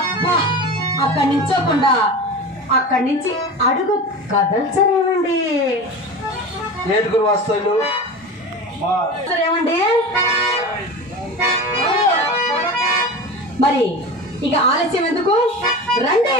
అబ్బా అక్కడి నుంచోకుండా అక్కడి నుంచి అడుగు కదల్చరేమండి? లేదు గురు వస్తాను ఏమండి? మరి ఇక ఆలస్యం ఎందుకు? రండి.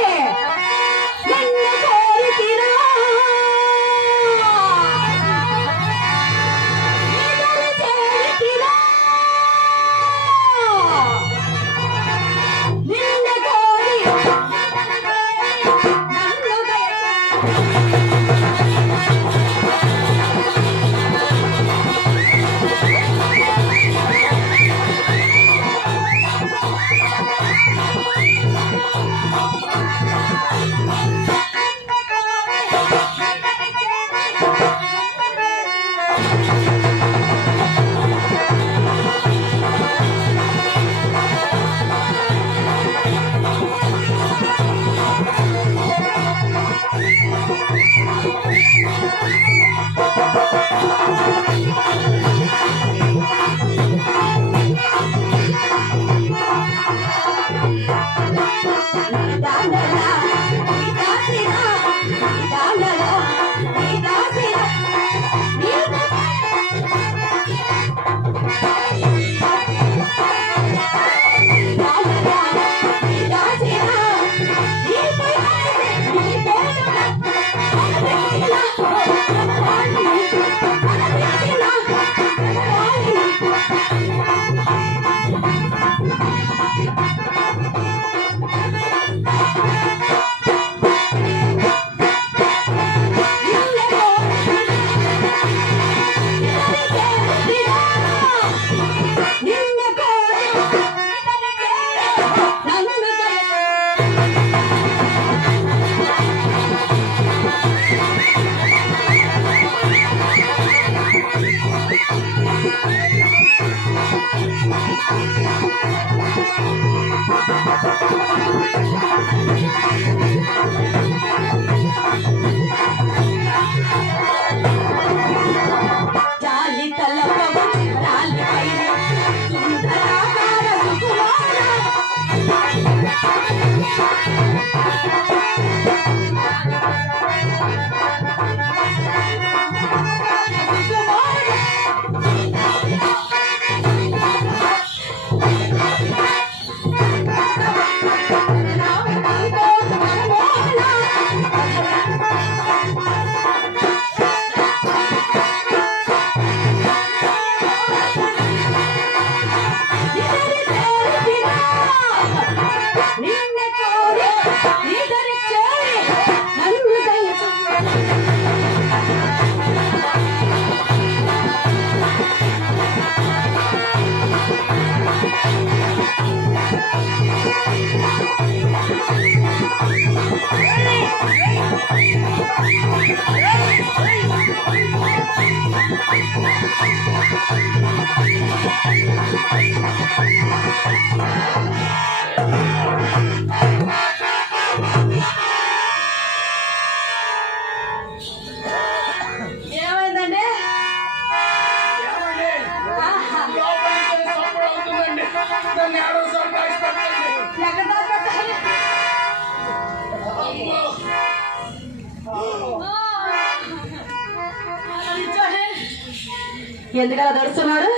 ఎందుకలా దొరుకుతున్నారు?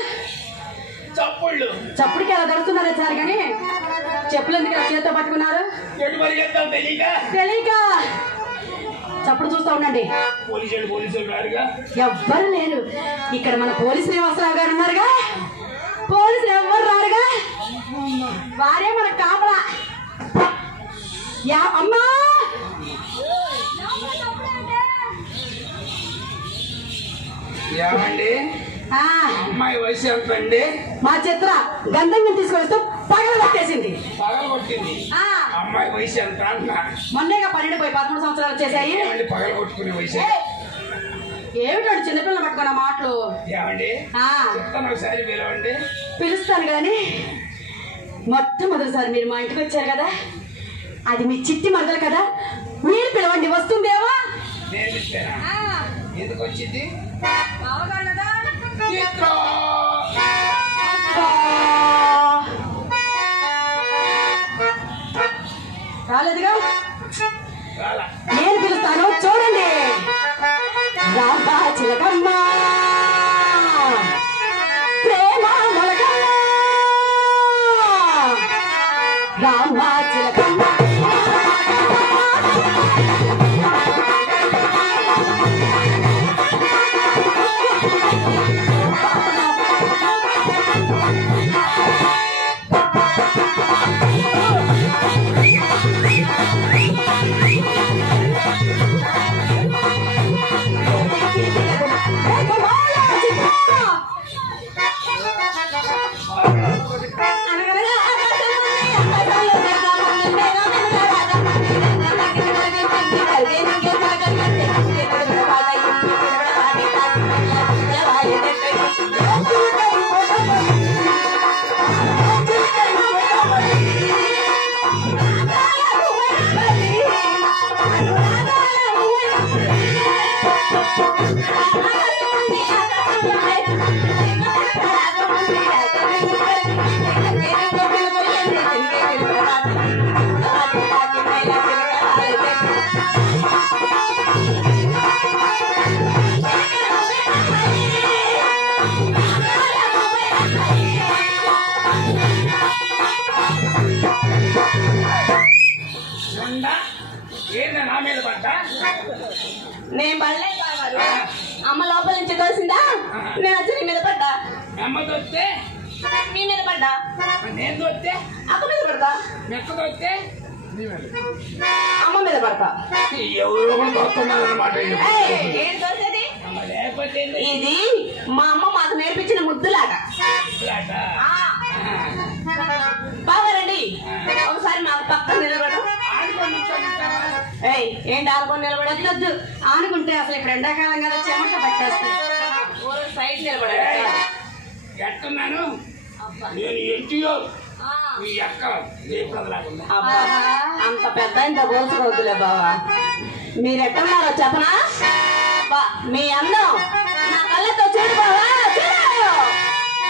చప్పుడుకి ఎలా దొరుకుతున్నారు సార్, కానీ చెప్పులు ఎందుకు చేతితో పట్టుకున్నారు? తెలియక చప్పుడు చూస్తా ఉండండి. ఎవ్వరు లేరు ఇక్కడ. మన పోలీసు శ్రీనివాసరావు గారు ఉన్నారుగా, పోలీసులు ఎవ్వరు రారుగా, వారే మన కాపలా. అమ్మా అమ్మాయి వయసు ఎంత అండి? మా చిత్ర గంధంగా తీసుకొస్తూ పగల కొట్టేసింది. అమ్మాయి వయసు ఎంత? మొన్నేగా 12 పోయి 13 సంవత్సరాలు వచ్చేసాయి. పగల కొట్టుకునే వయసు ఏమిటండి చిన్నపిల్లలు పట్టుకున్న మాటలు? పిలుస్తాను కానీ మొట్టమొదటిసారి మీరు మా ఇంటికి వచ్చారు కదా, అది మీ చిట్టి మరదలు కదా, మీరు పిలవండి, వస్తుందేమో. ఎందుకు వచ్చింది? రాలేదుగా నేను పిలుస్తాను చూడండి. రాంబా చిలకమ్మ ప్రేమ మొలకమ్మ రాంబా చిలకమ్మ నేను పడలే కావాలి. అమ్మ లోపల నుంచి తోసిందా, నేను వచ్చి నీ మీద పడ్డా. అమ్మ తోస్తే నీ మీద పడ్డా. నేను తోస్తే అక్క మీద పడతా. మెక్క తోస్తే అమ్మ మీద పడతా. ఎవరు కూడా తోస్తున్నారన్నమాట. ఏం తోసేది? ఇది మా అమ్మ మాకు నేర్పించిన ముద్దులాట. బాగారండి ఒకసారి మాకు పక్కన నిలబడు. ఏంటి ఆడుకొని నిలబడదు? వద్దు, ఆనుకుంటే అసలు ఇప్పుడు ఎండాకాలం కదా చెమట పట్టేస్తాయి. సైడ్ నిలబడాలి. ఎట్టున్నాను నేను ఎంటియో అంత పెద్ద ఇంత పోల్చుకోవద్దులే బావా. మీరెట్టున్నారో చెప్పనా? మీ అందం నా కళ్ళతో చూడు బావా, చూడు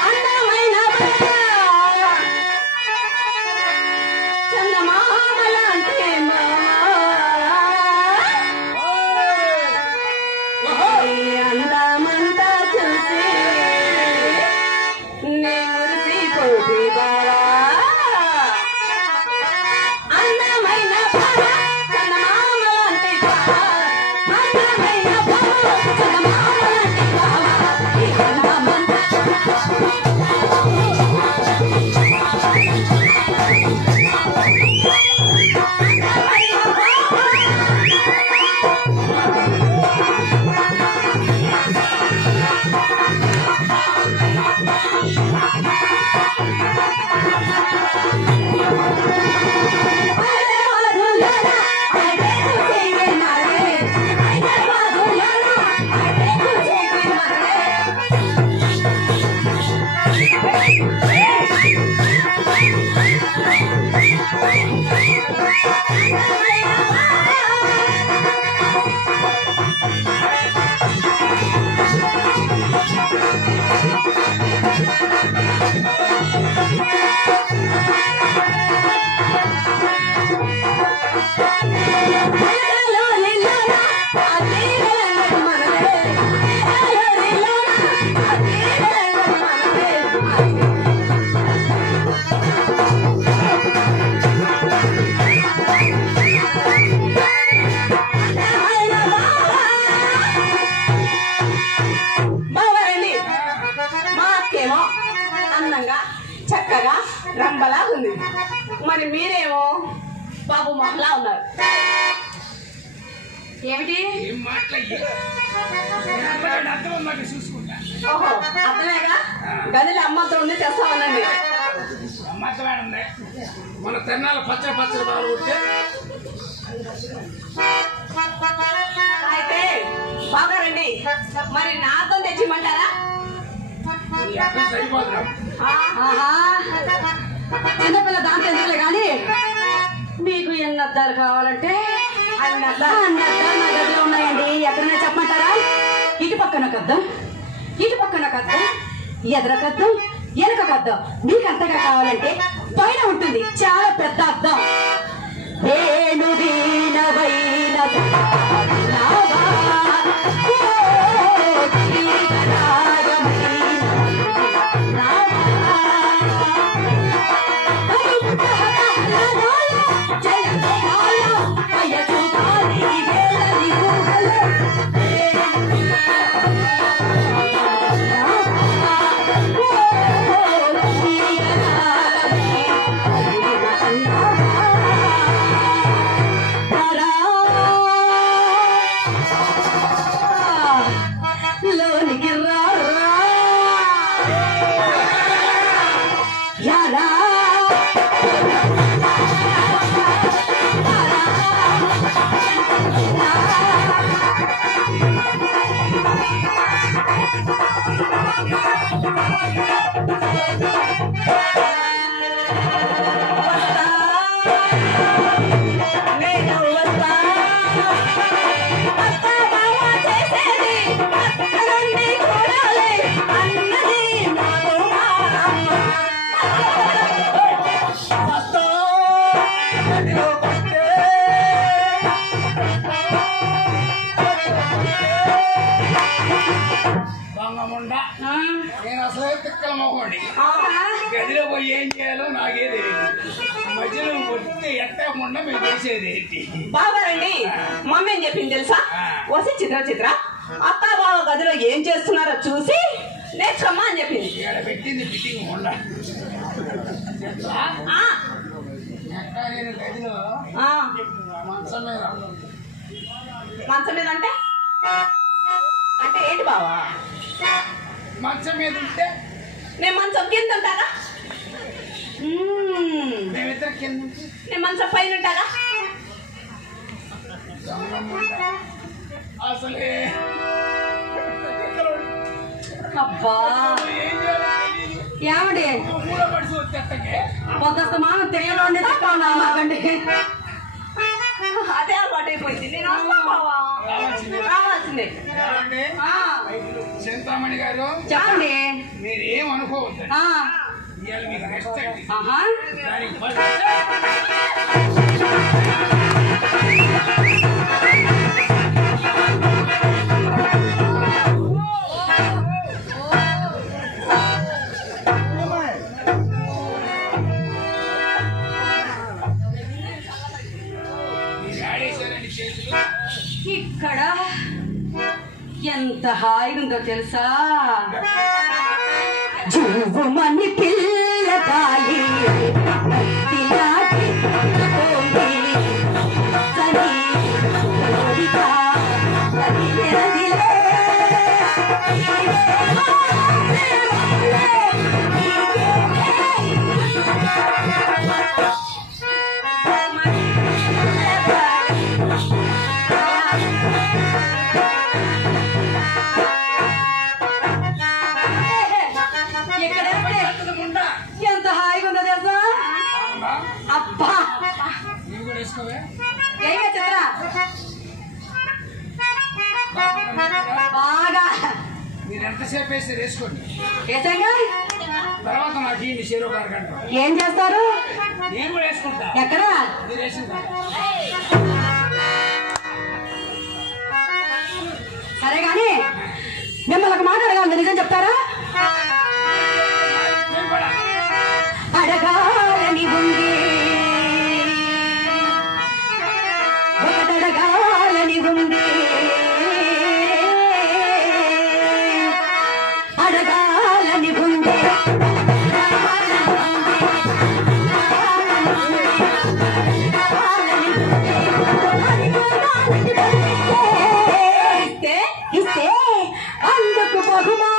అందమైన చందమామలాంటి అందమంతా చూసి నే మురిసిపోతి బావా. అందమైన బావా చందమామలాంటి బావా, అందమైన బావా చందమామలాంటి బావా, ఈ అందమంతా అందంగా చక్కగా రంబలా ఉంది. మరి మీరేమో బాబు మొహలా ఉన్నారు. ఏమిటి? ఓహో అర్థమేగా, గదిలో అమ్మతో ఉంది తెస్తామనండి. మన తిరణాల పచ్చడి పచ్చడి బాగా కొట్టే అయితే బాగా రండి. మరి నాతో తెచ్చిమంటారా? చిన్నపిల్ల దాంట్లో ఎందుకులే కానీ మీకు ఎన్ని అద్దాలు కావాలంటే అన్ని అద్దాలు నా గదిలో ఉన్నాయండి. ఎక్కడైనా చెప్పమంటారా? ఇటు పక్కన కద్దం, ఇటు పక్కన కద్దం, ఎదర కద్దం, వెనక కద్దం. మీకు అంతగా కావాలంటే పైన ఉంటుంది చాలా పెద్ద అద్దం. తిక్కల మొహండి గదిలో పోయి ఏం చేయాలో నాకే తెలియదు. మధ్యలో కొట్టితే ఎట్టకుండా మేము చేసేది ఏంటి బాగారండి. మమ్మీ ఏం చెప్పింది తెలుసా? వసి చిత్ర అత్త బావ గదిలో ఏం చేస్తున్నారో చూసి నేర్చుకోమ్మా అని చెప్పింది. ఇక్కడ పెట్టింది ఫిట్టింగ్ ఉండ గదిలో మంచం మీద అంటే అంటే ఏంటి బావా? మంచం మీద ఉంటే నేను మంచం కింద ఉంటాగా, మేమిద్దరం కింద నేను మంచం పైన ఉంటాగా. అసలే అబ్బా ఏమండి పొద్దుస్త మానం తెలియలో ఉండేది అదే అలవాటు అయిపోయింది. నేను రావాల్సిందే. చింతామణి గారు చెప్పండి. మీరు ఏం అనుకోవద్దు. ఇవాళ మీకు రెస్ట్ అండి. దానికి ఇక్కడ ఎంత హాయిగా ఉందో తెలుసా? జువ్వుమని పిల్లగాలి ఎంత హాయిగా ఉందో తెలుసా? అబ్బా ఏమే చిత్ర బాగా మీరు ఎంతసేపు వేస్తే వేసుకోండి. వేసాగా తర్వాత నాకు ఈ చెరువు గారు గంట ఏం చేస్తారు? నేను కూడా వేసుకుంటా. ఎక్కడ? మీరు వేసిందా? సరే గాని మిమ్మల్ని మాట్లాడగలదు, నిజం చెప్తారా? అడగాలని ఉంది, ఒకటడగాలని ఉంది, అడగాలని ఉంది. ఇస్తే అందుకు బహుమానం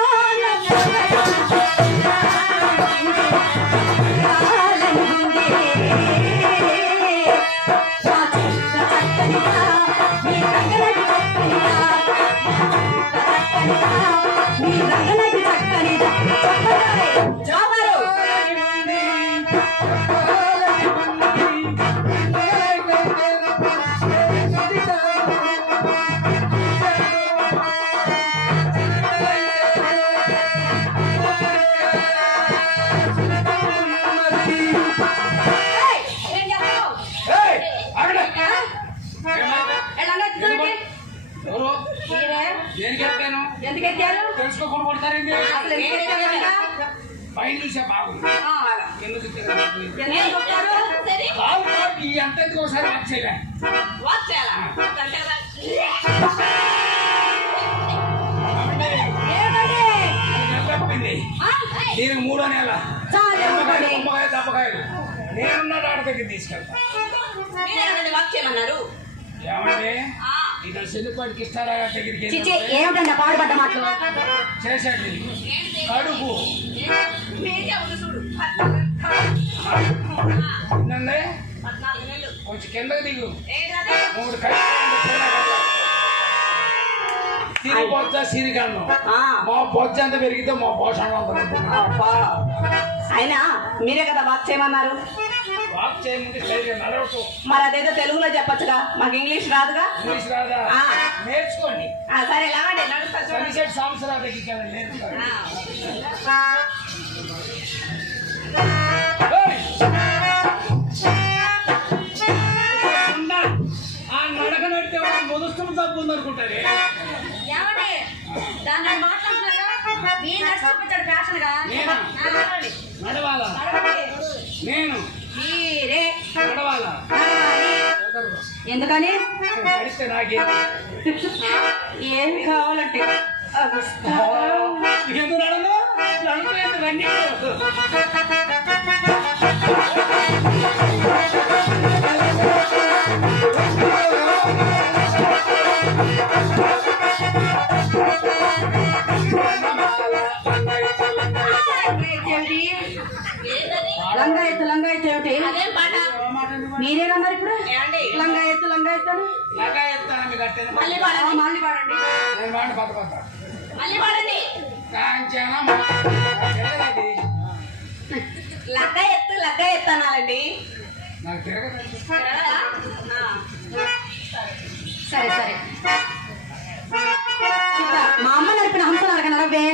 ఎందుకెత్తారు? తెలుసుకోకుండా కొడతారండి. అసలు పైన చూసే బాగుంది, కింద ఎంత ఎందుకు ఒకసారి వాచ్ చేయలే. దీనికి 3వ నెల కుమ్మకాయ తప్పకాయలు నేనున్నాడు ఆడ దగ్గర తీసుకెళ్తా. ఏమండి ఇక చెల్లిపాటికి ఇస్తారా దగ్గరికి ఏమిటండి పాడుపడ్డ మాటలు చేశాడు. కడుపు కొంచెం కిందకి దిగు. 3 సిరి బొజ్జ సిరిగన్ను మా బొజ్జ ఎంత పెరిగితే మా పోషణ అయినా మీరే కదా వాక్ చేయమన్నారు. వాక్ చేయమంటే నడవకు. మరి అదేదో తెలుగులో చెప్పచ్చుగా, మాకు ఇంగ్లీష్ రాదుగా. ఇంగ్లీష్ రాదా? నేర్చుకోండి. సరే లావండి, నడుస్తారు. సన్నిసేట్ సంవత్సరాల దగ్గరికి నేర్చుకోండి. ఆ నడక నడితే మొదలు తప్పు ఉందనుకుంటారే. మీ నడిచి చూపించాడు ఫ్యాషన్ గా. నడవాలా నేను మీరే నడవాలా నడవాలి. ఎందుకని నడిస్తే నాకే ఏం కావాలంటే అవి ఇస్తా. ఎందుకు నడవను నడవలేదు రండి లంగాయత్తు లంగాయత్తు ఏమిటి? మీరేనా మరి ఇప్పుడు లంగాయత్తు లంగాయత్తు మళ్ళీ పాడండి. నేను పాడి పక్క పక్క మళ్ళీ పాడండి. లగ్గ ఎత్తు అనాలండి. నాకు తిరగదు సరే సరే. మా అమ్మ నడిపిన హంసలు అడగ నడవే.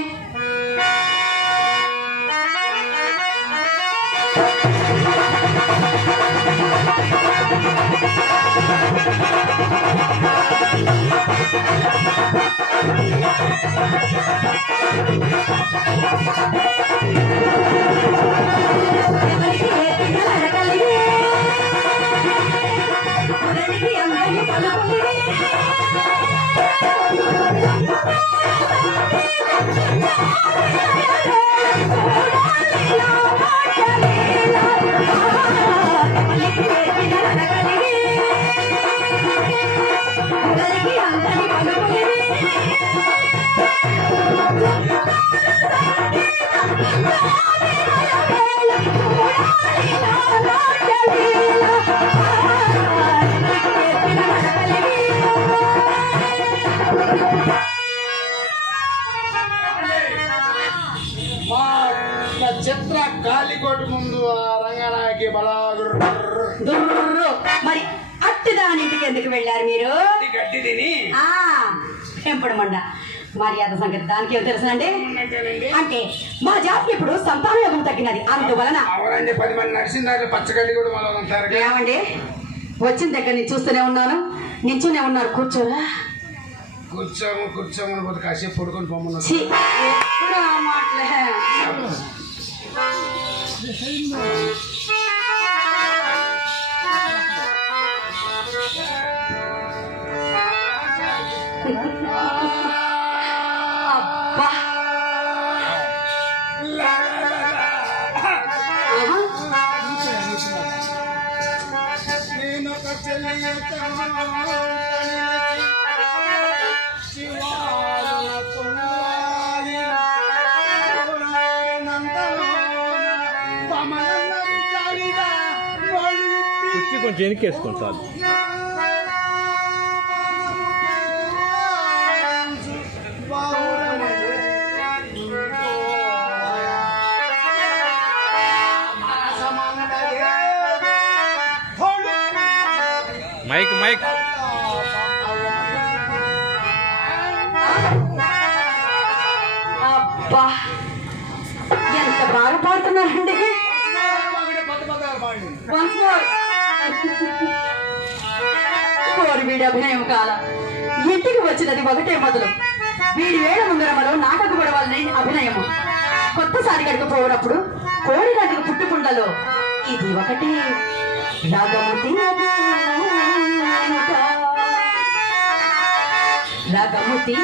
చిత్ర కాలికోటి ముందు రంగనాయకి బలాగురు మరి అట్టి దానింటికి ఎందుకు వెళ్ళారు మీరు? గడ్డి తిని పెంపుడు మండ మర్యాద సంగతి దానికి ఏం తెలుసండి? అంటే మా జాతికి ఇప్పుడు సంతాన యోగం తగ్గినది, అందువలన 10 మంది నడిచిన పచ్చగడ్డి కూడా మళ్ళీ ఉంటారు. ఏమండి వచ్చిన దగ్గర నుంచి చూస్తూనే ఉన్నాను, నించునే ఉన్నారు. కూర్చోరా. కూర్చోమని పోతే కాసేపు పడుకొని పోమన్నా. కొంచెం వెనకేసుకోండి చాలు. మైక్ మైక్ అబ్బా ఎంత బాగా పాడుతున్నారండి. కోరి వీడి అభినయం కాల ఇంటికి వచ్చినది ఒకటే మొదలు. వీడి వేళ ముందరమలో నాటక పడవాలని అభినయము. కొత్తసారి గడకపోయినప్పుడు కోడి నాటికి పుట్టుకుండలో ఇది ఒకటి. రాగముతి రాగముతి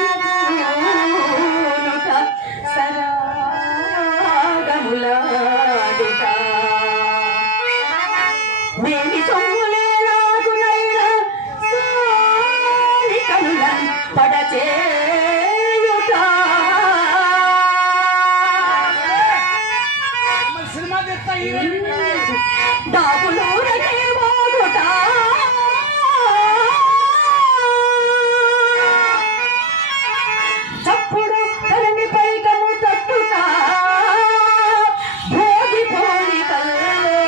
సరాగములాడిట మేమి సొమ్ములే నాగునైన సారి కనులను పడచేయుట. దాపులూరకే వాడుట చప్పుడు తలనిపై కము తట్టుట భోగి పోలికల్లో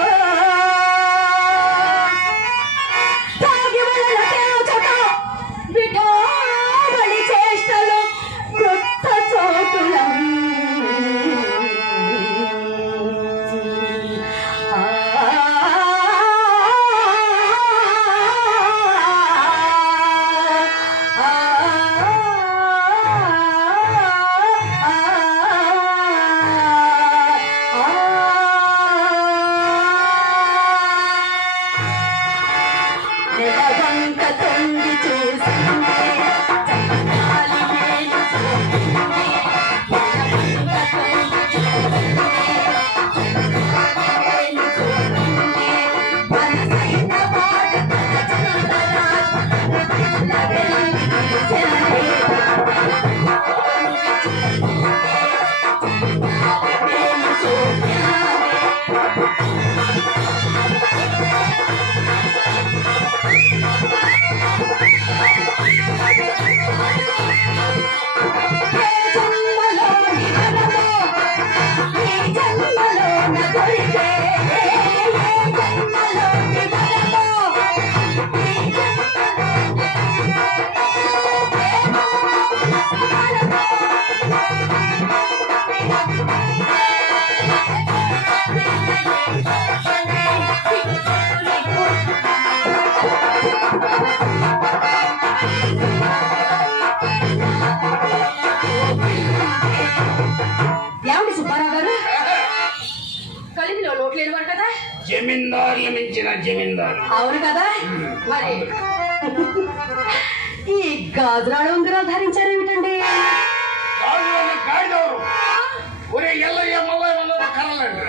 లేనివారు కదా. జమీందారులు మించిన జమీందారు. అవును కదా. మరి ఈ గాజురాడు ఉంగరాలు ధరించారు ఏమిటండి? గాడిదవరు ఒరే ఎల్లయ్య మల్లయ్య కర్రలండి.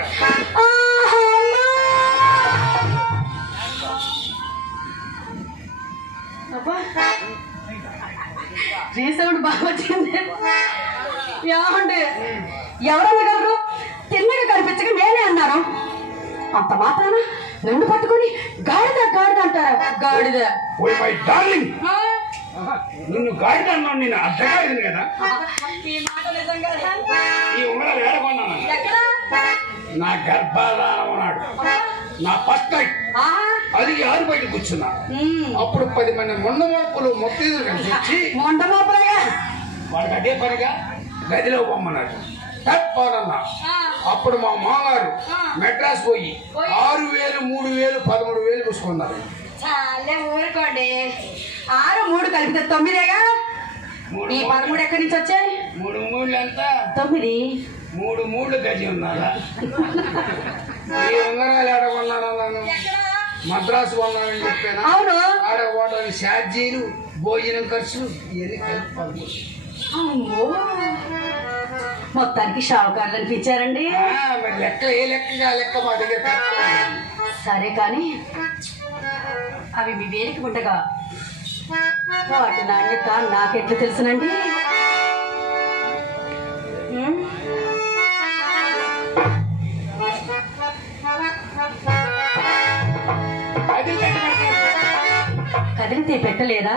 రీసౌండ్ బాగా వచ్చింది. ఏమండి ఎవరన్నగలరు? తిన్నగా కనిపించక నేనే అన్నాను. అంత మాత్రాన నన్ను పట్టుకుని గాడిద గాడిద అంటారా? గాడిద నిన్ను గాడిద అన్నాను. నేను అడ్డగాడిదని కదా. ఈ మాట నిజంగా ఈ ఉంగరాలు ఏడకొన్నాను. నా గర్భాధారం ఉన్నాడు. నా పట్ట అది ఆరు బయట కూర్చున్నా. అప్పుడు 10 మంది మొండమోపులు మొత్తీదులు కలిసి వాడికి అదే పనిగా గదిలో పొమ్మన్నాడు. తప్పనన్నా. అప్పుడు మా మామగారు మెడ్రాస్ పోయి 6,000, 3,000, 13,000 పూసుకున్నారు. చాలే ఊరుకోండి. 6, 3 కలిపితే 9గా. ఈ 13 ఎక్కడి నుంచి వచ్చాయి? 3 మూళ్ళు ఎంత? 9. 3 మూళ్ళు గది ఉన్నారా? ఈ ఉంగరాలు ఆడకొన్నాను. మద్రాసు కొన్నానని చెప్పాను. అవును. ఆడకోవడానికి ఛార్జీలు, భోజనం ఖర్చు ఇవన్నీ కలిపి మొత్తానికి షావుకారులు అనిపించారండి. మరి లెక్క ఏ లెక్కగా లెక్క మా దగ్గర. సరే కానీ అవి మీ వేలికి ఉండగా వాటి నాణ్యత నాకెట్లు తెలుసునండి? కదిలితే పెట్టలేదా?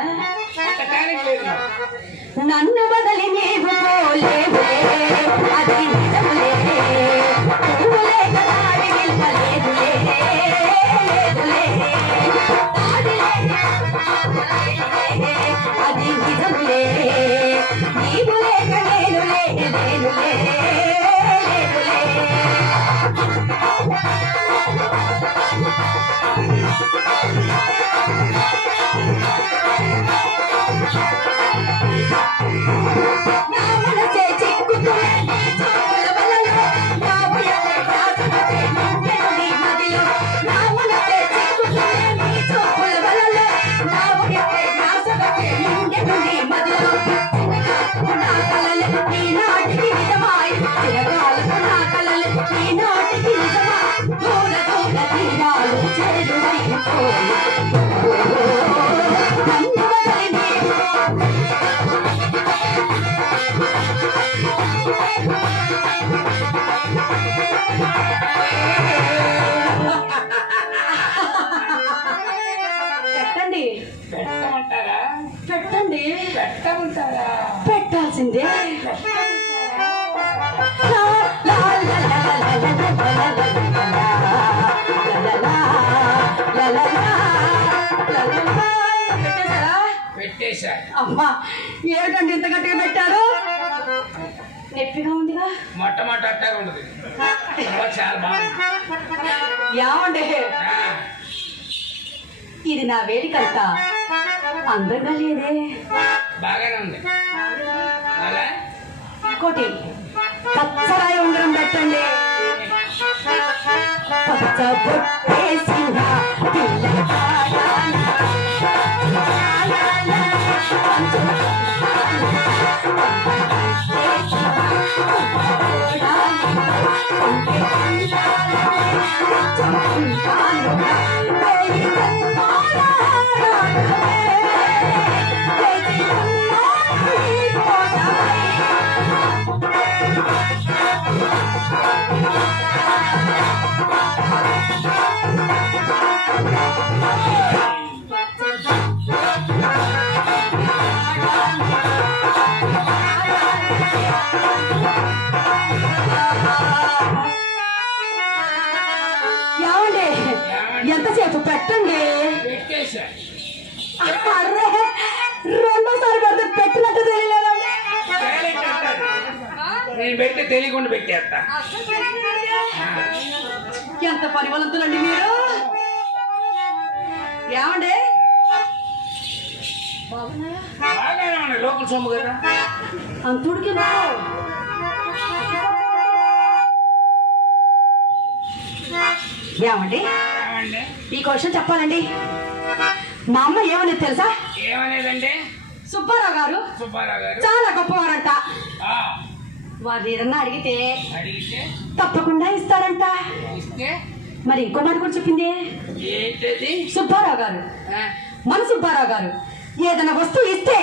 నన్ను బదలి నీవు పోలేవులే, అది నిజములే. పువ్వులే కదాడి నిల్పలేదులే, లేదులే. అది నిజములే. నీవు లేక నేను లేనులే, లేదులే. నా మనసే చిక్కుతులే నీ చూపుల వలలో, నా భయమే కాసుకునే నిండెను నీ మదిలో. నా మనసే చిక్కుతులే నీ చూపుల వలలో, నా భయమే కాసుకునే నిండెను నీ మదిలో. చిరకాలకు నా కలలే ఈనాటికి నిజమాయి, చిరకాలకు నా కలలే ఈనాటికి నిజమాయి. దూర దూర తీరాలు చేరువైపోయి నన్ను వదలి నీవు పెట్టండి. పెట్టమంటారా? పెట్టండి. పెట్టమంటారా? పెట్టాల్సిందే. పెట్టేశా. అమ్మా ఏమిటండి ఇంత గట్టిగా పెట్టారు? నొప్పిగా ఉందిగా. మొట్టమొదటి అట్టాగా ఉండదు. చాలా బాగుంది. ఏమండి ఇది నా వేడికంత అందంగా లేదే. బాగానే ఉంది. ఇంకోటి పచ్చరాయి ఉంగరం పెట్టండి. పచ్చ బొట్టేసిన పిల్లగాడానా, ఏమండి ఎంతసేపు పెట్టండి. పెట్టేశా. అర్రే రెండోసారి పెడితే పెట్టినట్టు తెలియలేదండి. నేను పెడితే తెలియకుండా పెట్టేస్తా. ఎంత పరివలంతులండి మీరు. ఏమండి బాగానే ఉన్నాయి. లోకల్ సొమ్ము కదా. అంతుడికి ఏమండి ఏమండి ఈ క్వశ్చన్ చెప్పాలండి. మా అమ్మ ఏమనేది తెలుసా? ఏమనేదండి? సుబ్బారావు గారు సుబ్బారావు గారు చాలా గొప్పవారంట. ఆ, వారిని ఏదన్నా అడిగితే అడిగితే తప్పకుండా ఇస్తారంట. ఇస్తే మరి ఇంకో మాట కూడా చెప్పింది ఏంటది? సుబ్బారావు గారు. ఆ, మన సుబ్బారావు గారు ఏదైనా వస్తువు ఇస్తే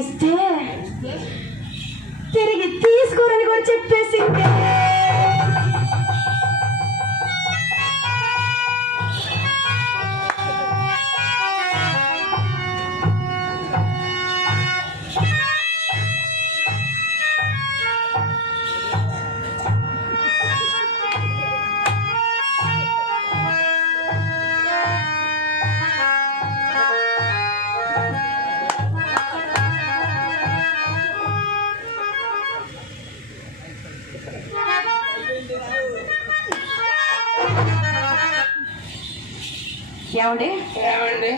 ఇస్తే తిరిగి తీసుకోరని కూడా చెప్పేసింది. ఏమండి ఏమండి?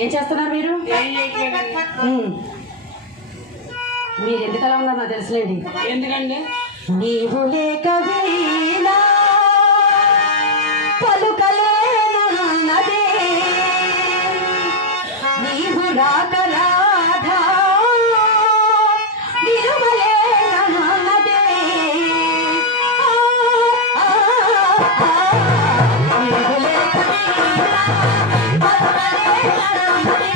ఏం చేస్తున్నారు మీరు? ఏం చేయట్లేదండి. మీరు ఎందుకు అలా ఉన్నారు నాకు తెలుసులేండి. ఎందుకండి? నీవు లేక వీణా పలుకలేనన్నదే, నీవు రాక రాధా నిలువలేనన్నదే. నీవు లేక వీణా పలుకలేనన్నదే,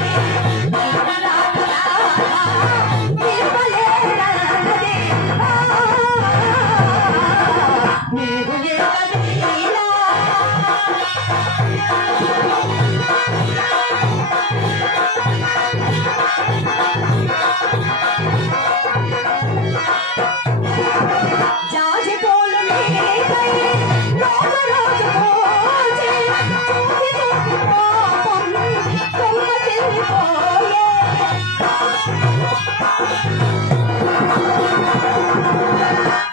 నీవు రాక రాధా నిలువలేనన్నదే. నీవు లేక వీణా జాజి పూలు నీకై రోజు రోజు పూజే, చూసి చూసి పాపం కొమ్మ చెల్లిపోయే.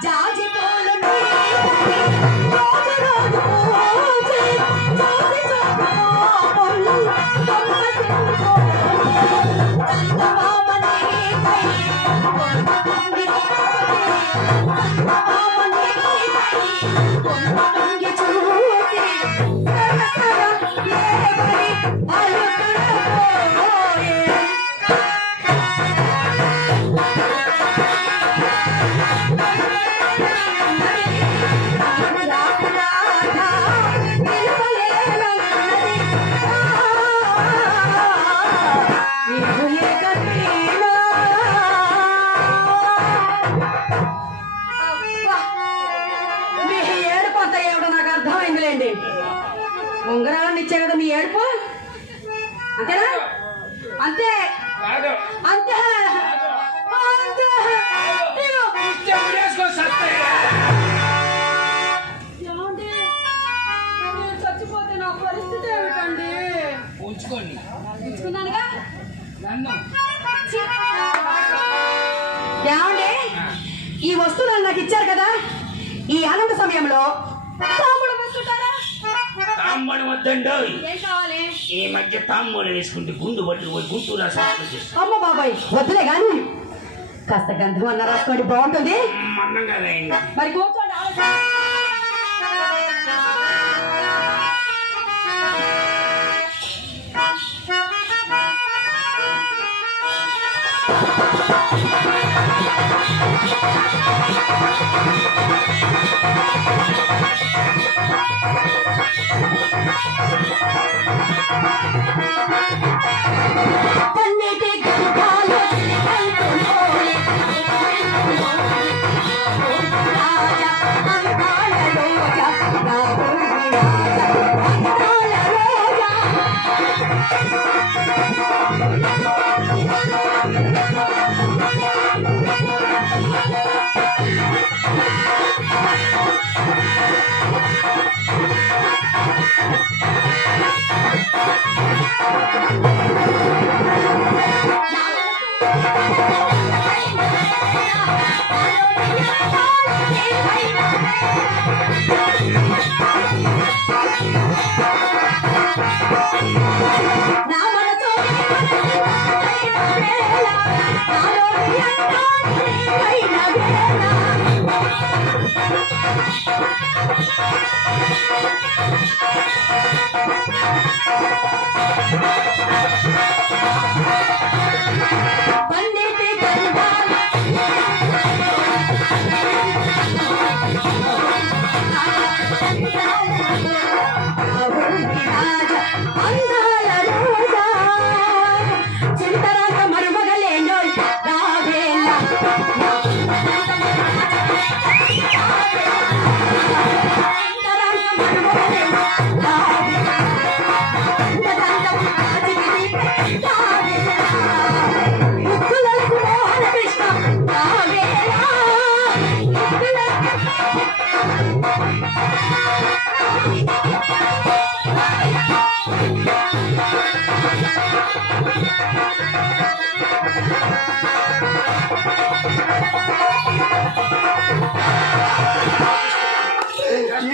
జాజి పూలు నీకై రోజు రోజు పూజే, చూసి చూసి పాపం కొమ్మ చెల్లిపోయే. చందమామ నీకై కొమ్మ పొంగిపోయే, చందమామ నీకై కొమ్మ పొంగి చూసి సరసర లేవని అలుకుపోయే. మీ ఏడుపు అంతా ఏమిటో నాకు అర్థమైందిలేండి. ఉంగరాలను ఇచ్చే కదా మీ ఏడుపు, అంతేనా? అంతే కాదు. అంతే అంతే. ఇదిగో. ఇస్తే ఊరేసుకో సత్తాయి. ఏమండి? నేను చచ్చిపోతే నా పరిస్థితి ఏమిటండి? ఉంచుకోండి ఇచ్చుకున్నానుగా. నన్ను. ఏమండి? ఈ వస్తువులను నాకు ఇచ్చారు కదా, ఈ ఆనంద సమయంలో తాంబూలం వేసుకుంటారా? తాంబడి వద్దండి. ఏం కావాలి? ఈ మధ్య తాంబూలం వేసుకుంటే గుండు పట్టుకుపోయి గుంటూరు రాసుకోవాలి. అమ్మ బాబాయ్ వద్దులే గాని కాస్త గంధం అన్న రాసుకోండి, బాగుంటుంది. అన్నం కదా అయింది. మరి కూర్చోండి. పన్నీటి గంధాలు అంటుకోని రాజా అందాల రోజా, నా ఊరి రాజా అందాల రోజా. నా మనసు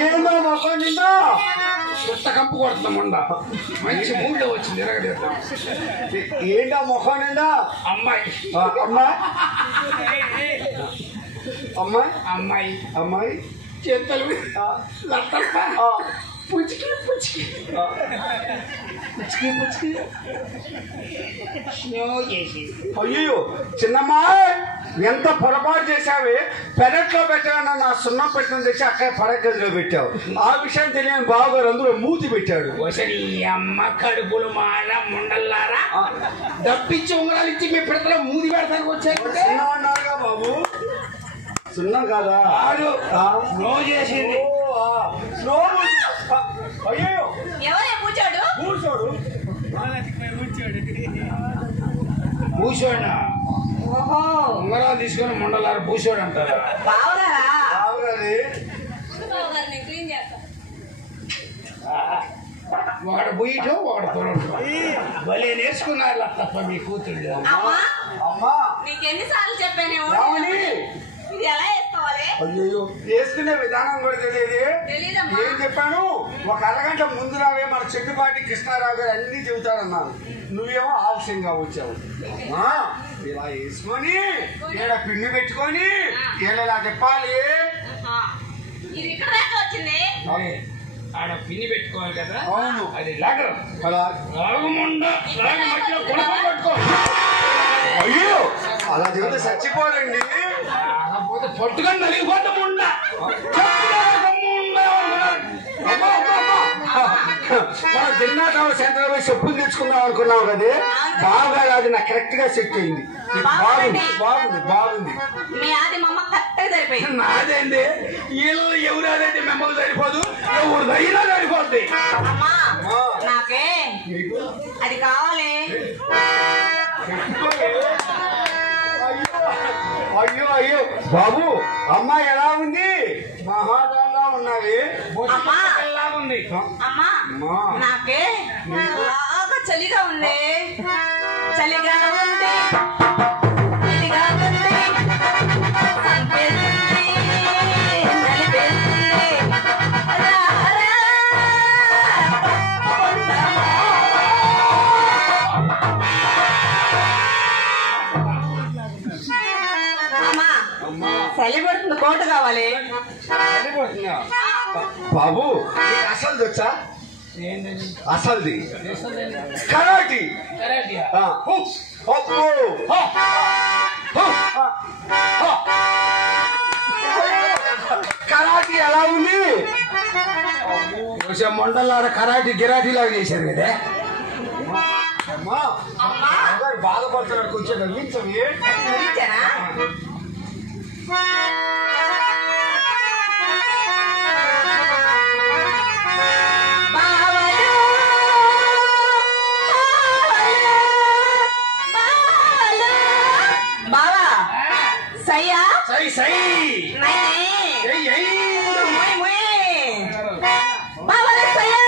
ఏందో మొక్క నిండా కొత్త కంపు కొడుతున్నామండ మంచి మూడ్లో వచ్చింది ఎరగలేదు. ఏంటా మొక్క నిండా అమ్మాయి అమ్మాయి అమ్మాయి అమ్మాయి అమ్మాయి చేతలు లత్తప్ప పుచ్చికి పుచ్చికి పుచ్చికి పుచ్చికి స్నో చేసి అయ్యో చిన్నమ్మా ఎంత పొరపాటు చేశావే. పెరట్లో పెట్టావన్నా నా సున్నం పెట్టిన తెచ్చి అక్కడ పడగదిలో పెట్టావు. ఆ విషయం తెలియని బావగారు అందులో మూతి పెట్టాడు. అసలు ఈ అమ్మ కడుపులు మాడ ముండల్లారా దప్పించి ఉంగరాలు ఇచ్చి మీ పిడతలో మూది పెడతానికి వచ్చారు. సున్నమన్నారుగా బాబు. సున్నం కాదా స్నో చేసింది. అయ్యో ఎవరే కూర్చోడు కూర్చోడు పూసోడా ఓహో ఉంగరాలు తీసుకొని ముండలారా పూసోడు అంటారు. బావగారా బావగారి ఒకడు బుయ్యటం ఒకడు తొలటం భలే నేర్చుకున్నారు తప్ప మీ కూతురు. అమ్మా నీకెన్నిసార్లు చెప్పానేమో రావణి ఇది ఎలా వేసుకోవాలి అయ్యో వేసుకునే విధానం కూడా తెలియదు. తెలీదమ్మా. ఏం చెప్పాను, ఒక అరగంట ముందు రావే మన చెట్టుపాటి కృష్ణారావు గారు అన్ని చెబుతారన్నాను. నువ్వేమో ఆలస్యంగా వచ్చావు. ఇలా వేసుకొని ఈడ పిండి పెట్టుకొని ఇలా తిప్పాలి. ఇది ఇక్కడ దాకా వచ్చింది ఆడ పిన్ని పెట్టుకోవాలి కదా. అవును. అది లాగరం అలా లాగముండ లాగ మధ్యలో కులపం పట్టుకో. అయ్యో అలా చెబితే చచ్చిపోరండి. కాకపోతే పట్టుకొని నలిగిపోతే ముండ మన తిన్నాక సెంటర్ పోయి చెప్పులు తెచ్చుకుందాం అనుకున్నావు కదా. బాగా అది నాకు కరెక్ట్ గా సెట్ అయింది. బాగుంది బాగుంది బాగుంది. మీ ఆది మా అమ్మ కరెక్ట్గా సరిపోయింది. నాదేంది వీళ్ళు ఎవరైతే మిమ్మల్ని సరిపోదు, ఎవరిదైనా సరిపోద్ది. అమ్మా నాకే అది కావాలి. అయ్యో అయ్యో బాబు అమ్మాయి ఎలా ఉంది? మహారాజా ఉన్నది. అమ్మా ఉంది అమ్మా నాకే బాగా చలిగా ఉంది. చలిగా ఉంది చలిగా ఉంది సంపేస్తుంది నలిపేస్తుంది. అమ్మా చలి పడుతుంది, కోటు కావాలి. బాబు అసలు వచ్చా? ఏంటది అసలుది కరాటి. కరాటియా? కరాటి ఎలా ఉంది? మొండలాడ కరాటి గిరాటీ లాగా చేశారు కదా. బాధపడుతున్నాడు, కొంచెం నవ్వించవి. చూపించానా? బావా సయ్యా సై సై బావా సయ్యా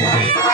Hey!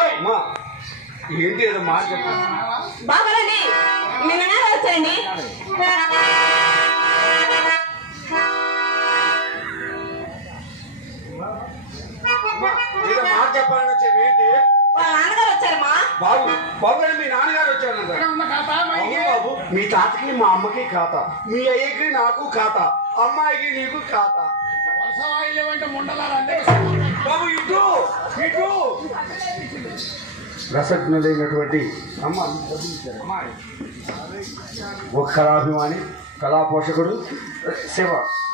అమ్మా ఏంటి ఏదో మాట చెప్పండి. బాబాలండి నిన్న వచ్చారండి. ఏదో మాట చెప్పాలని వచ్చారు ఏంటి? వాళ్ళ నాన్నగారు వచ్చారమ్మా. బాబు బాబు గారు మీ నాన్నగారు వచ్చారు బాబు. మీ తాతకి మా అమ్మకి ఖాతా, మీ అయ్యకి నాకు ఖాతా, అమ్మాయికి నీకు ఖాతా. బాబు ఇటు ఇటు రసజ్ఞులైనటువంటి ఒక కళాభిమాని, కళా పోషకుడు, శివ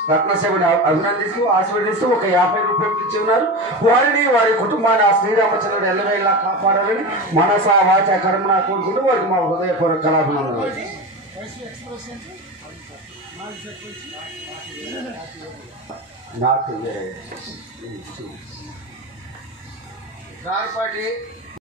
రత్న సేవని అభినందిస్తూ ఆశీర్వదిస్తూ ఒక 50 రూపాయలు ఇచ్చి ఉన్నారు. వారిని వారి కుటుంబాన్ని ఆ శ్రీరామచంద్రుడు ఎల్లవేళలా కాపాడాలని మనస వాచ కర్మన కోరుకుంటూ వారికి మా హృదయపూర్వక కళాభిమానులు. నాకు గారిపాటి